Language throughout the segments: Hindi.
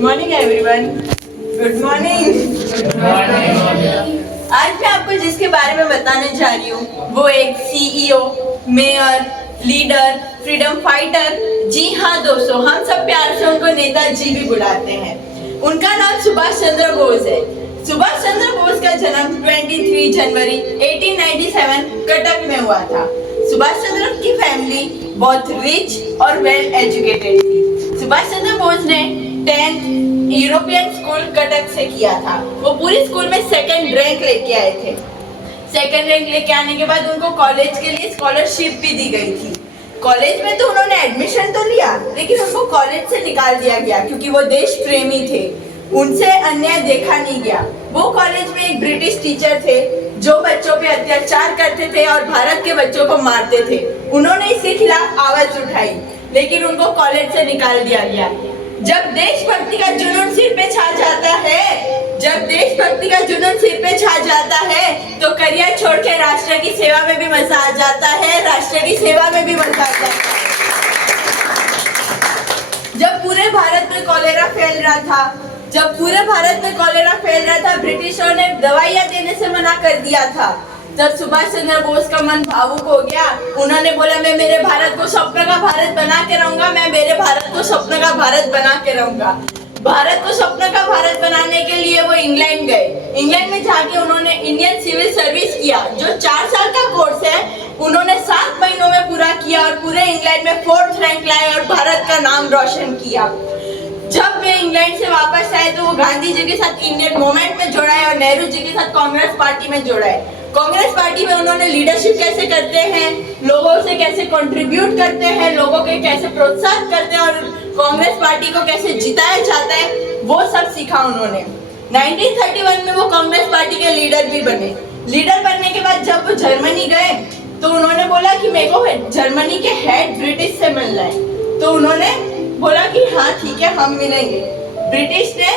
Good morning everyone. Good morning. आज मैं आपको जिसके बारे में बताने जा रही हूँ वो एक CEO, mayor, leader, freedom fighter. जी हाँ दोस्तों, हम सब प्यार से उनको नेताजी भी बुलाते हैं। उनका नाम सुभाष चंद्र बोस है। सुभाष चंद्र बोस का जन्म 23 जनवरी 1897 कटक में हुआ था। सुभाष चंद्र की फैमिली बहुत रिच और वेल एजुकेटेड थी। सुभाष चंद्र बोस ने 10th यूरोपियन स्कूल कटक से किया था। वो पूरी स्कूल में सेकंड रैंक लेके आए थे। सेकंड रैंक लेके आने के बाद उनको कॉलेज के लिए स्कॉलरशिप भी दी गई थी। कॉलेज में तो उन्होंने एडमिशन तो लिया, लेकिन उनको कॉलेज से निकाल दिया गया क्योंकि वो देश प्रेमी थे। उनसे अन्याय देखा नहीं गया। वो कॉलेज में एक ब्रिटिश टीचर थे जो बच्चों पे अत्याचार करते थे और भारत के बच्चों को मारते थे। उन्होंने इसके खिलाफ आवाज उठाई, लेकिन उनको कॉलेज से निकाल दिया गया। जब देशभक्ति का जुनून सिर पे छा जाता है, जब देशभक्ति का जुनून सिर पे छा जाता है तो करियर छोड़ के राष्ट्र की सेवा में भी मजा आ जाता है। राष्ट्र की सेवा में भी मजा आ जाता है। जब पूरे भारत में कॉलेरा फैल रहा था, ब्रिटिशों ने दवाइयां देने से मना कर दिया था। जब सुभाष चंद्र बोस का मन भावुक हो गया, उन्होंने बोला मैं मेरे भारत को स्वप्न का भारत बना के रहूंगा, मैं मेरे भारत को स्वप्न का भारत बना के रहूंगा। भारत को स्वप्न का भारत बनाने के लिए वो इंग्लैंड गए। इंग्लैंड में जाके उन्होंने इंडियन सिविल सर्विस किया, जो 4 साल का कोर्स है। उन्होंने 7 महीनों में पूरा किया और पूरे इंग्लैंड में 4th रैंक लाए और भारत का नाम रोशन किया। जब वे इंग्लैंड से वापस आए तो वो गांधी जी के साथ इंडियन मूवमेंट में जुड़ाए और नेहरू जी के साथ कांग्रेस पार्टी में जुड़ाए। कांग्रेस पार्टी में उन्होंने लीडरशिप कैसे करते हैं, लोगों से कैसे कंट्रीब्यूट करते हैं, लोगों के कैसे प्रोत्साहित करते हैं और कांग्रेस पार्टी को कैसे जिताया जाता है, वो सब सीखा उन्होंने। 1931 में वो कांग्रेस पार्टी के लीडर भी बने। लीडर बनने के बाद जब वो जर्मनी गए तो उन्होंने बोला कि मेरे को जर्मनी के हेड ब्रिटिश से मिलना है। तो उन्होंने बोला कि हाँ ठीक है, हम मिलेंगे। ब्रिटिश ने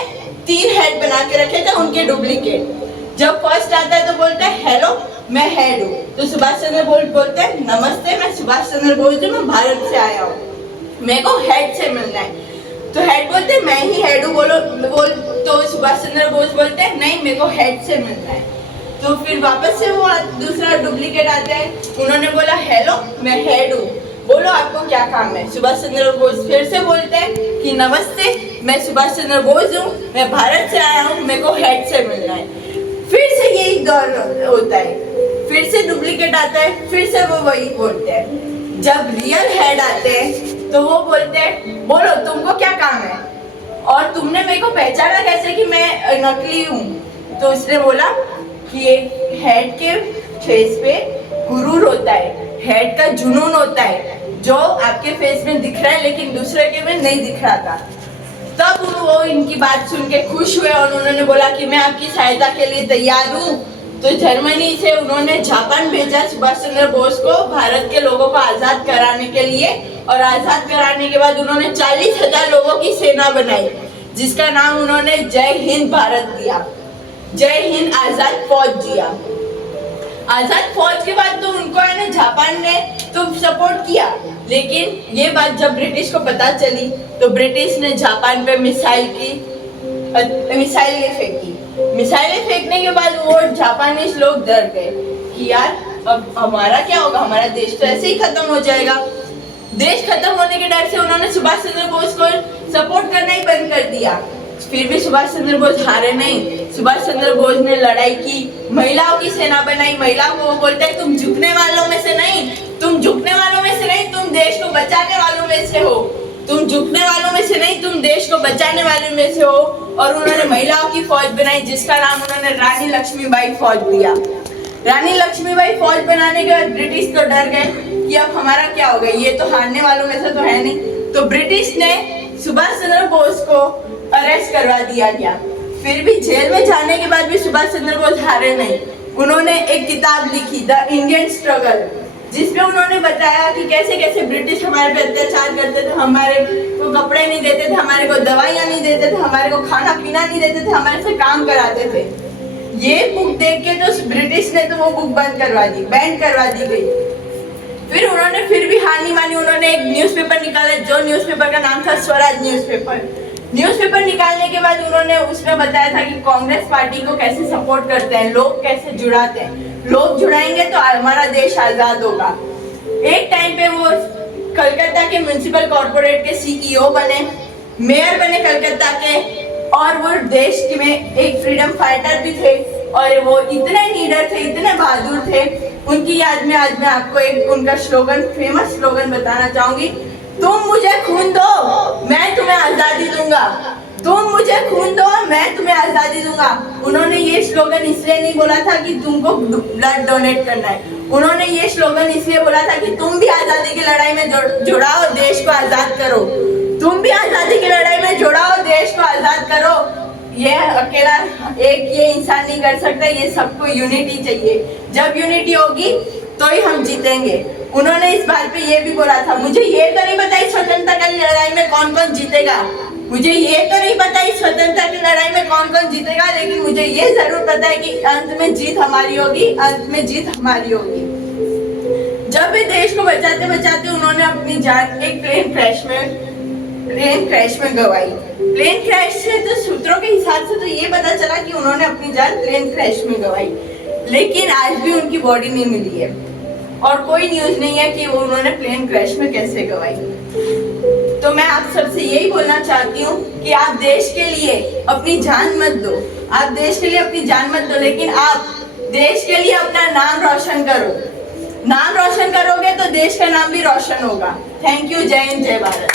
3 हेड बना के रखे थे, उनके डुप्लीकेट। जब फर्स्ट आता है तो बोलते हैं हेलो मैं हेड हूँ, तो सुभाष चंद्र बोस बोलते हैं नमस्ते मैं सुभाष चंद्र बोस हूँ, मैं भारत से आया हूँ, मेरे को हेड से मिलना है। तो हेड बोलते हैं मैं ही हेड हूँ, बोल तो सुभाष चंद्र बोस बोलते हैं नहीं मेरे को हेड से मिलना है। तो फिर वापस से वो दूसरा डुप्लीकेट आता है। उन्होंने बोला हेलो मैं हेड हूँ, बोलो आपको क्या काम है। सुभाष चंद्र बोस फिर से बोलते हैं कि नमस्ते मैं सुभाष चंद्र बोस हूँ, मैं भारत से आया हूँ, मेरे को हेड से मिलना है। फिर से यही दौर होता है, फिर से डुप्लीकेट आता है, फिर से वो वही बोलते हैं। जब रियल हेड आते हैं तो वो बोलते हैं बोलो तुमको क्या काम है और तुमने मेरे को पहचाना कैसे कि मैं नकली हूँ। तो उसने बोला कि एक हेड के फेस पे गुरूर होता है, हेड का जुनून होता है जो आपके फेस में दिख रहा है लेकिन दूसरे के में नहीं दिख रहा था। तब वो इनकी बात सुन के खुश हुए और उन्होंने बोला कि मैं आपकी सहायता के लिए तैयार हूँ। तो जर्मनी से उन्होंने जापान भेजा सुभाष चंद्र बोस को भारत के लोगों को आजाद कराने के लिए। और आजाद कराने के बाद उन्होंने 40,000 लोगों की सेना बनाई, जिसका नाम उन्होंने जय हिंद भारत दिया, जय हिंद आजाद फौज दिया। आजाद फौज के बाद तो उनको है ना जापान ने तो सपोर्ट किया, लेकिन ये बात जब ब्रिटिश को पता चली तो ब्रिटिश ने जापान पे मिसाइलें फेंकी। मिसाइलें फेंकने के बाद वो जापानीज लोग डर गए कि यार अब हमारा क्या होगा, हमारा देश तो ऐसे ही खत्म हो जाएगा। देश खत्म होने के डर से उन्होंने सुभाष चंद्र बोस को सपोर्ट करना ही बंद कर दिया। फिर भी सुभाष चंद्र बोस हारे नहीं। सुभाष चंद्र बोस ने लड़ाई की, महिलाओं की सेना बनाई। महिलाओं को वो बोलते हैं तुम झुकने वालों में से नहीं, तुम झुकने वालों में से नहीं, तुम देश को बचाने वालों में से हो। तुम झुकने वालों में से नहीं, तुम देश को बचाने वालों में से हो। और उन्होंने महिलाओं की फौज बनाई, जिसका नाम उन्होंने रानी लक्ष्मीबाई फौज दिया। रानी लक्ष्मीबाई फौज बनाने के बाद ब्रिटिश तो डर गए कि अब हमारा क्या होगा, ये तो हारने वालों में से तो है नहीं। तो ब्रिटिश ने सुभाष चंद्र बोस को अरेस्ट करवा दिया गया। फिर भी जेल में जाने के बाद भी सुभाष चंद्र बोस हारे नहीं। उन्होंने एक किताब लिखी द इंडियन स्ट्रगल, जिसमें उन्होंने बताया कि कैसे कैसे ब्रिटिश हमारे पे अत्याचार करते थे, हमारे को कपड़े नहीं देते थे, हमारे को दवाइयाँ नहीं देते थे, हमारे को खाना पीना नहीं देते थे, हमारे से काम कराते थे। ये बुक देख के तो ब्रिटिश ने तो वो बुक बंद करवा दी, बैन करवा दी गई। फिर उन्होंने फिर भी हार नहीं मानी। उन्होंने एक न्यूज़पेपर निकाला, जो न्यूज़पेपर का नाम था स्वराज न्यूज़पेपर। न्यूज़पेपर निकालने के बाद उन्होंने उसमें बताया था कि कांग्रेस पार्टी को कैसे सपोर्ट करते हैं, लोग कैसे जुड़ाते हैं, लोग जुड़ाएंगे तो हमारा देश आजाद होगा। एक टाइम पे वो कलकत्ता के म्युनिसिपल कॉर्पोरेट के सीईओ बने, मेयर बने कलकत्ता के, और वो देश में एक फ्रीडम फाइटर भी थे और वो इतने लीडर थे, इतने बहादुर थे। उनकी याद में आज मैं आपको एक उनका स्लोगन, फेमस स्लोगन बताना चाहूंगी। तुम मुझे खून दो, मैं तुम्हें आजादी दूंगा। तुम मुझे खून दो, मैं तुम्हें आजादी दूंगा। उन्होंने ये स्लोगन इसलिए नहीं बोला था कि तुमको ब्लड डोनेट करना है, उन्होंने ये स्लोगन इसलिए बोला था कि तुम भी आजादी की लड़ाई में जुड़ाओ, देश को आजाद करो। तुम भी आजादी की लड़ाई में जुड़ाओ, देश को आजाद करो। ये अकेला एक ये इंसान नहीं कर सकता, ये सबको यूनिटी चाहिए। जब यूनिटी होगी तो ही हम जीतेंगे। उन्होंने इस बात पे ये भी बोला था, मुझे ये तो नहीं पता इस स्वतंत्रता की लड़ाई में कौन कौन जीतेगा, मुझे ये तो नहीं पता इस स्वतंत्रता की लड़ाई में कौन कौन जीतेगा, लेकिन मुझे ये जरूर पता है कि अंत में जीत हमारी होगी, अंत में जीत हमारी होगी। जब भी देश को बचाते बचाते उन्होंने अपनी जान एक प्लेन क्रैश में गंवाई। प्लेन क्रैश से तो सूत्रों के हिसाब से तो ये पता चला कि उन्होंने अपनी जान प्लेन क्रैश में गंवाई, लेकिन आज भी उनकी बॉडी नहीं मिली है और कोई न्यूज नहीं है कि उन्होंने प्लेन क्रैश में कैसे गंवाई। तो मैं आप सबसे यही बोलना चाहती हूँ कि आप देश के लिए अपनी जान मत दो, आप देश के लिए अपनी जान मत दो, लेकिन आप देश के लिए अपना नाम रोशन करो। नाम रोशन करोगे तो देश का नाम भी रोशन होगा। Thank you. जय हिंद, जय भारत।